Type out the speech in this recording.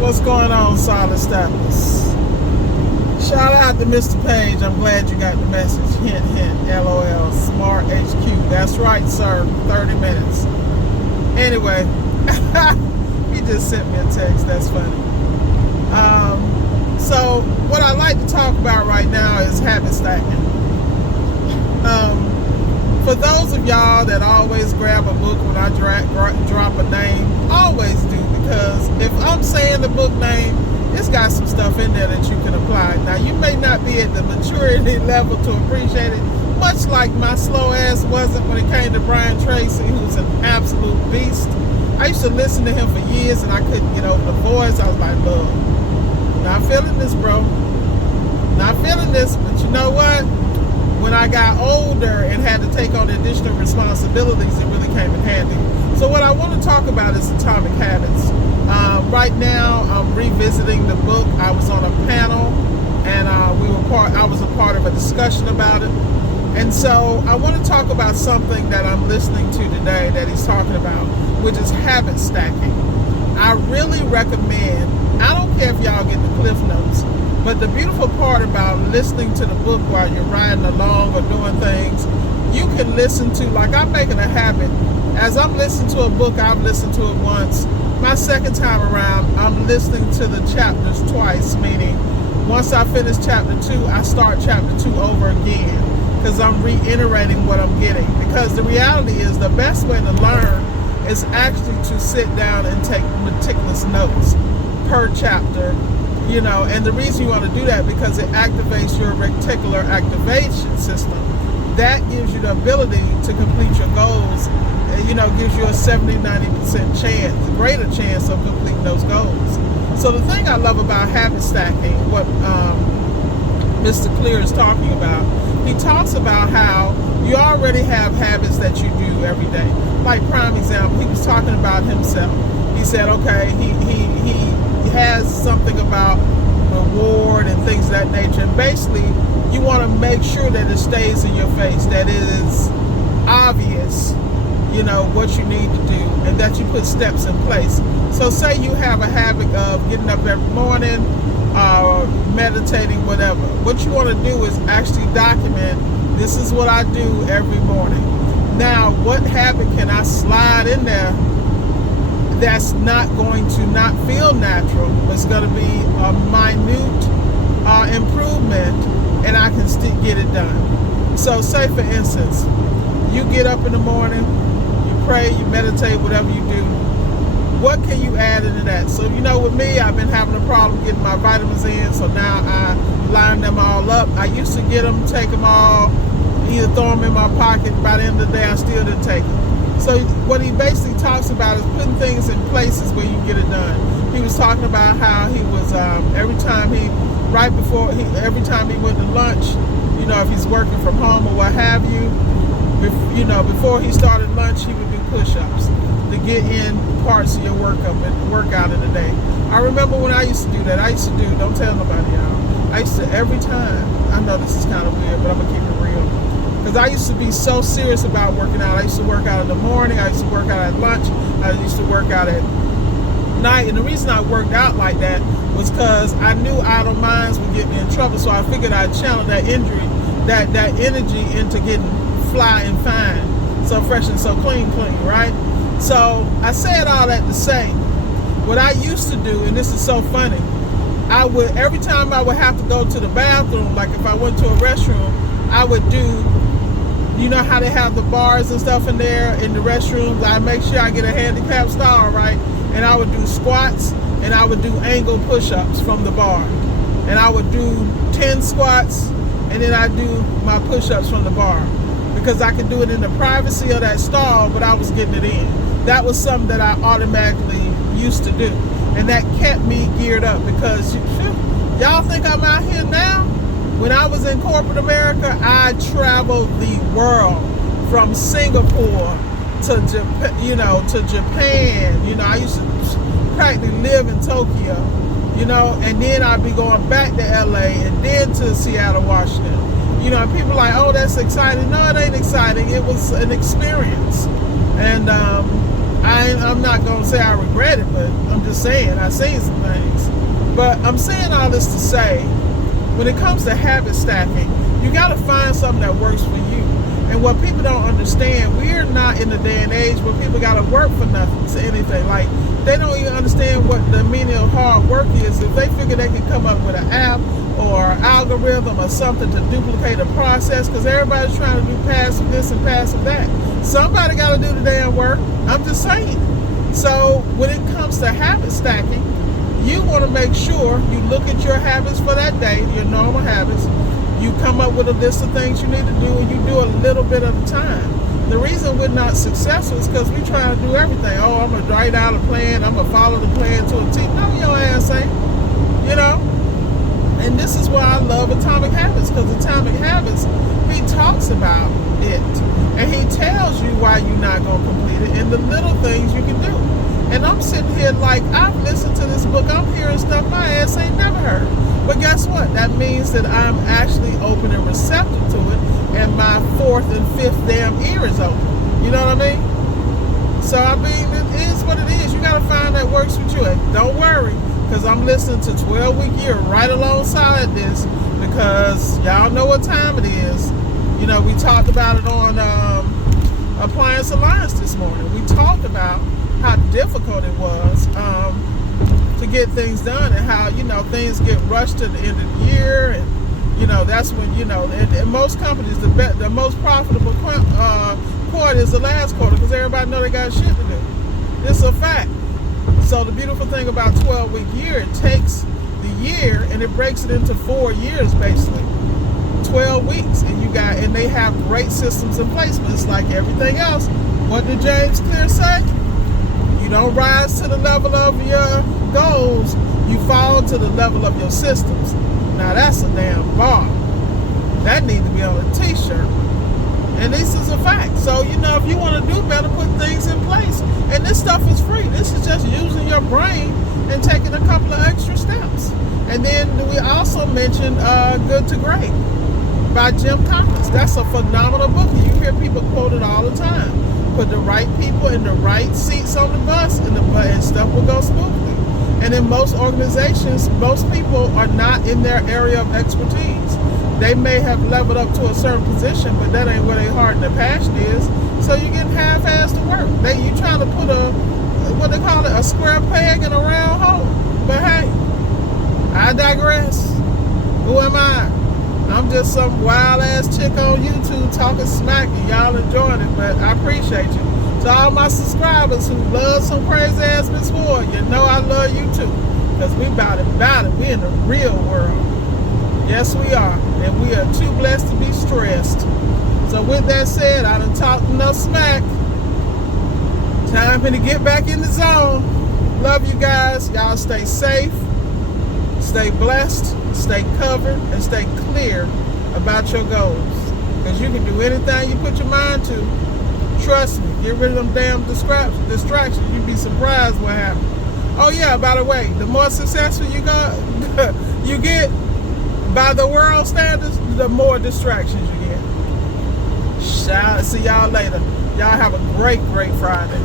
What's going on, Solid Status? Shout out to Mr. Page. I'm glad you got the message. Hint, hint, LOL, Smart HQ. That's right, sir. 30 minutes. Anyway, he just sent me a text. That's funny. So what I like to talk about right now is habit stacking. For those of y'all that always grab a book when I drop a name, always do, because if I'm saying the book name, it's got some stuff in there that you can apply. Now, you may not be at the maturity level to appreciate it, much like my slow ass wasn't when it came to Brian Tracy, who's an absolute beast. I used to listen to him for years and I couldn't get over the voice. I was like, look, not feeling this, bro. Not feeling this, but you know what? When I got older and had to take on additional responsibilities, it really came in handy. So what I want to talk about is atomic habits. Right now, I'm revisiting the book. I was on a panel, and I was a part of a discussion about it. And so I want to talk about something that I'm listening to today that he's talking about, which is habit stacking. I really recommend, I don't care if y'all get the Cliff Notes, but the beautiful part about listening to the book while you're riding along or doing things, you can listen to, like I'm making a habit, as I'm listening to a book, I've listened to it once. My second time around, I'm listening to the chapters twice, meaning once I finish chapter 2, I start chapter 2 over again, because I'm reiterating what I'm getting. Because the reality is the best way to learn is actually to sit down and take meticulous notes per chapter. You know, and the reason you want to do that because it activates your reticular activation system. That gives you the ability to complete your goals. You know, gives you a 70-90% chance, a greater chance of completing those goals. So the thing I love about habit stacking, what Mr. Clear is talking about, he talks about how you already have habits that you do every day. Like prime example, he was talking about himself. He said, okay, he has something about reward and things of that nature. And basically, you want to make sure that it stays in your face, that it is obvious, you know, what you need to do, and that you put steps in place. So say you have a habit of getting up every morning, meditating, whatever. What you want to do is actually document, this is what I do every morning. Now, what habit can I slide in there that's not going to not feel natural, but it's going to be a minute improvement, and I can still get it done. So say, for instance, you get up in the morning, you pray, you meditate, whatever you do. What can you add into that? So, you know, with me, I've been having a problem getting my vitamins in, so now I line them all up. I used to get them, take them all, either throw them in my pocket. By the end of the day, I still didn't take them. So what he basically talks about is putting things in places where you get it done. He was talking about how he was, every time he went to lunch, you know, if he's working from home or what have you, before he started lunch, he would do push-ups to get in parts of your workout in the day. I remember when I used to do that. Don't tell nobody, y'all. I used to, every time, I know this is kind of weird, but I'm going to keep it real. Because I used to be so serious about working out. I used to work out in the morning. I used to work out at lunch. I used to work out at night. And the reason I worked out like that was because I knew idle minds would get me in trouble. So I figured I'd channel that energy into getting fly and fine. So fresh and so clean, right? So I said all that to say, what I used to do, and this is so funny, every time I would have to go to the bathroom, like if I went to a restroom, I would do, you know how they have the bars and stuff in there in the restrooms? I'd make sure I get a handicap stall, right? And I would do squats and I would do angle push-ups from the bar. And I would do 10 squats and then I'd do my push-ups from the bar. Because I could do it in the privacy of that stall, but I was getting it in. That was something that I automatically used to do. And that kept me geared up because y'all think I'm out here now? When I was in corporate America, I traveled the world from Singapore to Japan. You know, I used to practically live in Tokyo, you know, and then I'd be going back to LA and then to Seattle, Washington. You know, and people are like, oh, that's exciting. No, it ain't exciting. It was an experience. And I'm not going to say I regret it, but I'm just saying I've seen some things. But I'm saying all this to say, when it comes to habit stacking, you got to find something that works for you. And what people don't understand, we're not in the day and age where people got to work for nothing to anything. Like, they don't even understand what the meaning of hard work is. If they figure they can come up with an app or algorithm or something to duplicate a process, because everybody's trying to do passive this and passive that. Somebody got to do the damn work. I'm just saying. So when it comes to habit stacking, you want to make sure you look at your habits for that day, your normal habits. You come up with a list of things you need to do, and you do a little bit at a time. The reason we're not successful is because we try to do everything. Oh, I'm going to write out a plan. I'm going to follow the plan to a T. No, your ass ain't. You know? And this is why I love Atomic Habits, because Atomic Habits, he talks about it. And he tells you why you're not going to complete it and the little things you can do. And I'm sitting here like, I've listened to this book. I'm hearing stuff my ass ain't never heard. But guess what? That means that I'm actually open and receptive to it, and my fourth and fifth damn ear is open. You know what I mean? So, I mean, it is what it is. You got to find that works with you. And don't worry, because I'm listening to 12-week year right alongside this, because y'all know what time it is. You know, we talked about it on Appliance Alliance this morning. We talked about how difficult it was to get things done, and how, you know, things get rushed to the end of the year, and, you know, that's when, you know, in most companies, the most profitable quarter is the last quarter, because everybody know they got shit to do. It's a fact. So the beautiful thing about 12-week year, it takes the year and it breaks it into 4 years, basically. 12 weeks, and they have great systems in place, but it's like everything else. What did James Clear say? You don't rise to the level of your goals, you fall to the level of your systems. Now that's a damn bar. That needs to be on a t-shirt. And this is a fact. So, you know, if you want to do better, put things in place. And this stuff is free. This is just using your brain and taking a couple of extra steps. And then we also mentioned Good to Great by Jim Collins. That's a phenomenal book. You hear people quote it all the time. Put the right people in the right seats on the bus, and stuff will go smoothly. And in most organizations, most people are not in their area of expertise. They may have leveled up to a certain position, but that ain't where their heart and their passion is. So you're getting half-assed to work. You trying to put a square peg in a round hole. But hey, I digress. Who am I? I'm just some wild-ass chick on YouTube talking smack, and y'all enjoying it, but I appreciate you. To all my subscribers who love some crazy-ass Miss Ward, you know I love you too, because we about it. We in the real world. Yes, we are, and we are too blessed to be stressed. So with that said, I done talked enough smack. Time for me to get back in the zone. Love you guys. Y'all stay safe, stay blessed, stay covered, and stay clear about your goals. Because you can do anything you put your mind to. Trust me, get rid of them damn distractions. You'd be surprised what happens. Oh yeah, by the way, the more successful you get by the world standards, the more distractions you get. See y'all later. Y'all have a great Friday.